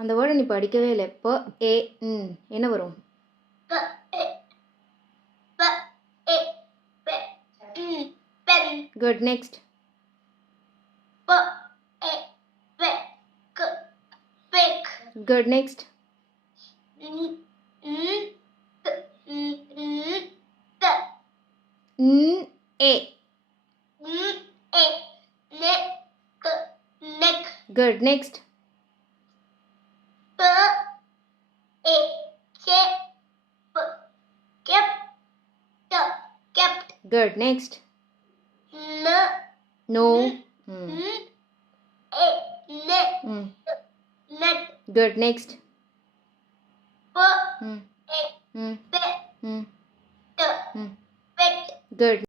அந்த வேர்டை நீ படிக்கவே இல்லை. என்ன வரும்? Good. Next. Good. Next. Good. Next. Good. Next. No. Good. Next. Good.